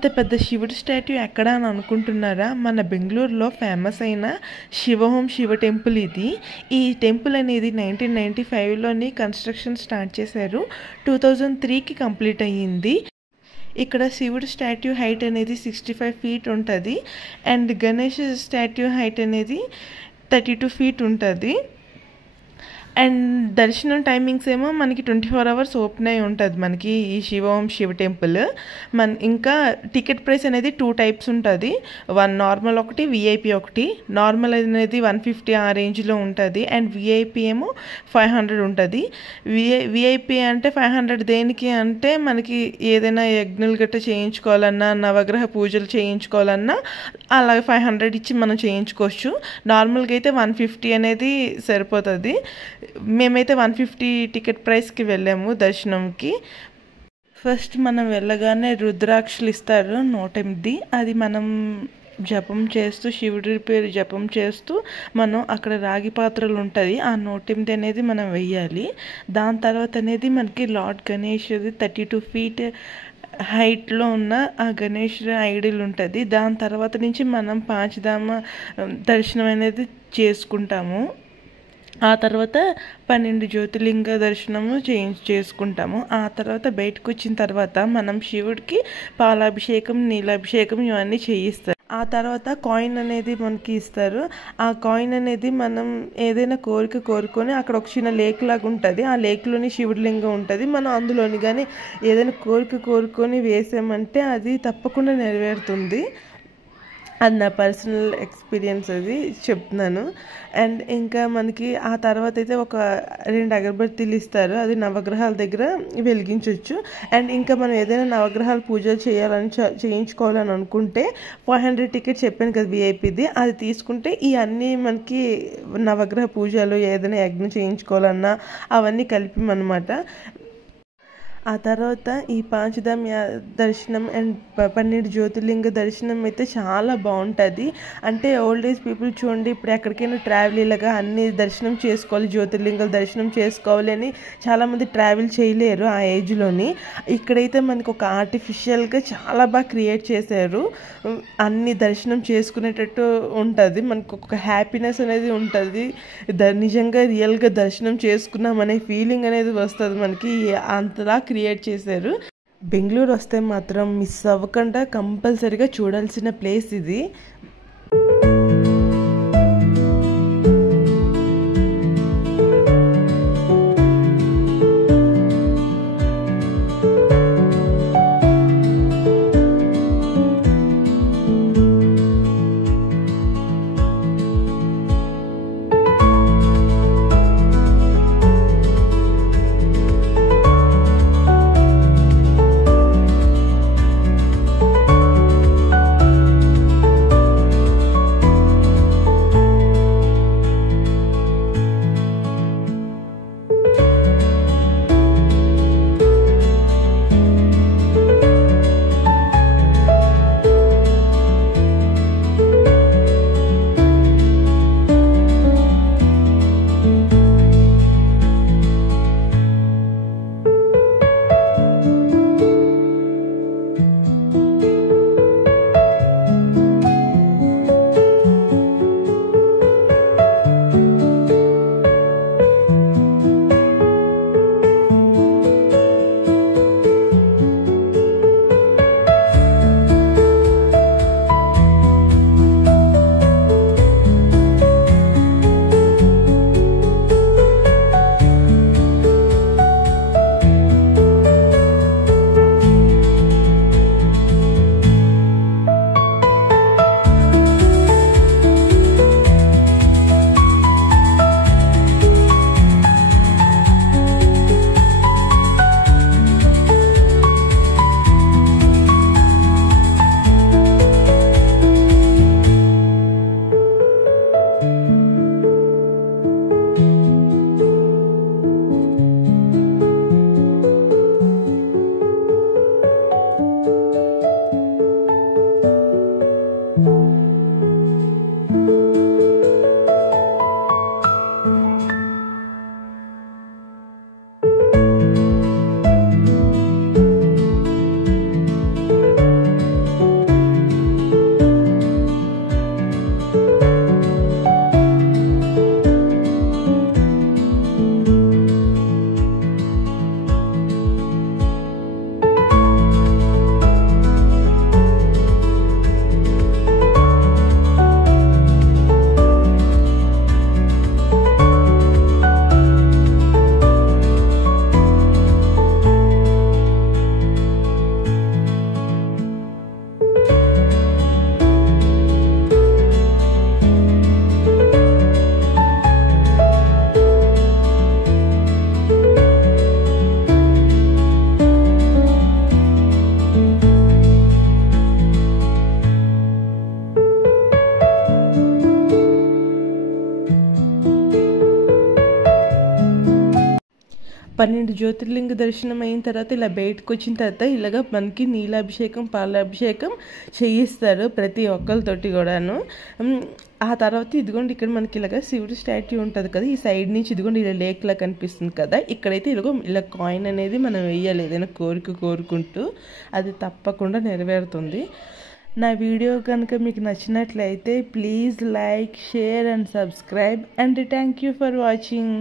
ఇంత పెద్ద శివుడి స్టాట్యూ ఎక్కడ అని అనుకుంటున్నారా? మన బెంగళూరులో ఫేమస్ అయిన శివ టెంపుల్ ఇది. ఈ టెంపుల్ అనేది 1995లోని కన్స్ట్రక్షన్ స్టార్ట్ చేశారు. 2003కి కంప్లీట్ అయ్యింది. ఇక్కడ శివుడి స్టాట్యూ హైట్ అనేది 65 ఫీట్ ఉంటుంది. అండ్ గణేష్ స్టాట్యూ హైట్ అనేది 32 ఫీట్ ఉంటుంది. అండ్ దర్శనం టైమింగ్స్ ఏమో మనకి 24 అవర్స్ ఓపెన్ అయి ఉంటుంది మనకి ఈ శివ టెంపుల్. ఇంకా టికెట్ ప్రైస్ అనేది 2 టైప్స్ ఉంటుంది. వన్ నార్మల్ ఒకటి, విఐపి ఒకటి. నార్మల్ అనేది 150 ఆ రేంజ్లో ఉంటుంది. అండ్ విఐపి ఏమో 500 ఉంటుంది. విఐపి అంటే 500 దేనికి అంటే మనకి ఏదైనా యజ్ఞాలు గట్రా చేయించుకోవాలన్నా, నవగ్రహ పూజలు చేయించుకోవాలన్నా అలా 500 ఇచ్చి మనం చేయించుకోవచ్చు. నార్మల్గా అయితే 150 అనేది సరిపోతుంది. మేమైతే 150 టికెట్ ప్రైస్కి వెళ్ళాము దర్శనంకి. ఫస్ట్ మనం వెళ్ళగానే రుద్రాక్షలు ఇస్తారు 108. అది మనం జపం చేస్తూ, శివుడి పేరు జపం చేస్తూ మనం అక్కడ రాగి పాత్రలు ఉంటుంది, ఆ 108 అనేది మనం వెయ్యాలి. దాని తర్వాత అనేది మనకి లార్డ్ గణేష్ 32 ఫీట్ హైట్లో ఉన్న ఆ గణేష్ ఐడిల్ ఉంటుంది. దాని తర్వాత నుంచి మనం పాంచధామ దర్శనం అనేది చేసుకుంటాము. ఆ తర్వాత 12 జ్యోతిర్లింగ దర్శనము చేసుకుంటాము. ఆ తర్వాత బయటకు వచ్చిన తర్వాత మనం శివుడికి పాలాభిషేకం, నీలాభిషేకం ఇవన్నీ చేయిస్తారు. ఆ తర్వాత కాయిన్ అనేది మనకి ఇస్తారు. ఆ కాయిన్ అనేది మనం ఏదైనా కోరిక కోరుకొని, అక్కడ ఒక చిన్న లేక్ లాగా ఉంటుంది, ఆ లేక్లోని శివుడి లింగం ఉంటుంది. మనం అందులోని కానీ ఏదైనా కోరిక కోరుకొని వేసామంటే అది తప్పకుండా నెరవేరుతుంది. అది నా పర్సనల్ ఎక్స్పీరియన్స్, అది చెప్తున్నాను. అండ్ ఇంకా మనకి ఆ తర్వాత అయితే ఒక 2 అగరబత్తీలు ఇస్తారు, అది నవగ్రహాల దగ్గర వెలిగించవచ్చు. అండ్ ఇంకా మనం ఏదైనా నవగ్రహాల పూజలు చేయించుకోవాలని అనుకుంటే 500 టికెట్ చెప్పాను కదా విఐపిది, అది తీసుకుంటే ఈ అన్నీ మనకి నవగ్రహ పూజలు ఏదైనా యజ్ఞం చేయించుకోవాలన్నా అవన్నీ కలిపిమన్నమాట. ఆ తర్వాత ఈ పాంచధామ దర్శనం అండ్ 12 జ్యోతిర్లింగ దర్శనం అయితే చాలా బాగుంటుంది. అంటే ఓల్డ్ ఏజ్ పీపుల్ చూడండి, ఇప్పుడు ఎక్కడికైనా ట్రావెల్ ఇలాగా అన్ని దర్శనం చేసుకోవాలి, జ్యోతిర్లింగాలు దర్శనం చేసుకోవాలి అని చాలామంది ట్రావెల్ చేయలేరు ఆ ఏజ్లోని. ఇక్కడైతే మనకు ఒక ఆర్టిఫిషియల్గా చాలా బాగా క్రియేట్ చేశారు, అన్ని దర్శనం చేసుకునేటట్టు ఉంటుంది. మనకు ఒక హ్యాపీనెస్ అనేది ఉంటుంది, నిజంగా రియల్గా దర్శనం చేసుకున్నాం అనే ఫీలింగ్ అనేది వస్తుంది మనకి. అంతలా క్రియేట్ చేశారు. బెంగళూరు వస్తే మాత్రం మిస్ అవ్వకుండా కంపల్సరీగా చూడాల్సిన ప్లేస్ ఇది. 12 జ్యోతిర్లింగ దర్శనం అయిన తర్వాత ఇలా బయటకు వచ్చిన తర్వాత ఇలాగ మనకి నీలాభిషేకం పాలాభిషేకం చేయిస్తారు ప్రతి ఒక్కరితోటి కూడాను. ఆ తర్వాత ఇదిగోండి ఇక్కడ మనకి ఇలాగ శివుడి స్టాట్యూ ఉంటుంది కదా, ఈ సైడ్ నుంచి ఇదిగోండి ఇలా లేక్లా కనిపిస్తుంది కదా, ఇక్కడైతే ఇలా కాయిన్ అనేది మనం వేయాలి ఏదైనా కోరుకుంటూ, అది తప్పకుండా నెరవేరుతుంది. నా వీడియో కనుక మీకు నచ్చినట్లయితే please like, share and subscribe and thank you for watching.